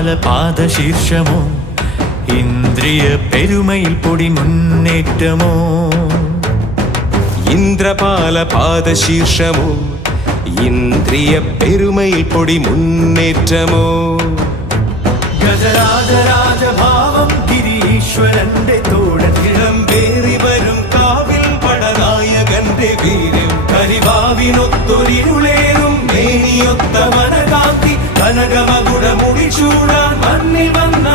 ഇന്ദ്രപാല പാദശീർഷമോ ഇന്ദ്രിയ പെരുമയിൽ പൊടി മുന്നേറ്റമോ ഇന്ദ്രപാല പാദശീർഷമോ ഇന്ദ്രിയ പെരുമയിൽ പൊടി മുന്നേറ്റമോ ഗജരാജരാജഭാവം ഗിരീശ്വരന്റെ തോടത്തിടം പേറി വരും കാവിൽ പടനായകന്റെ വീര്യം കരിവാവിനൊത്തൊരിരുളേറും മേനിയൊത്ത മനകാന്തി കനകമകുട മുടിച്ചൂടാൻ മണ്ണിൽ വന്ന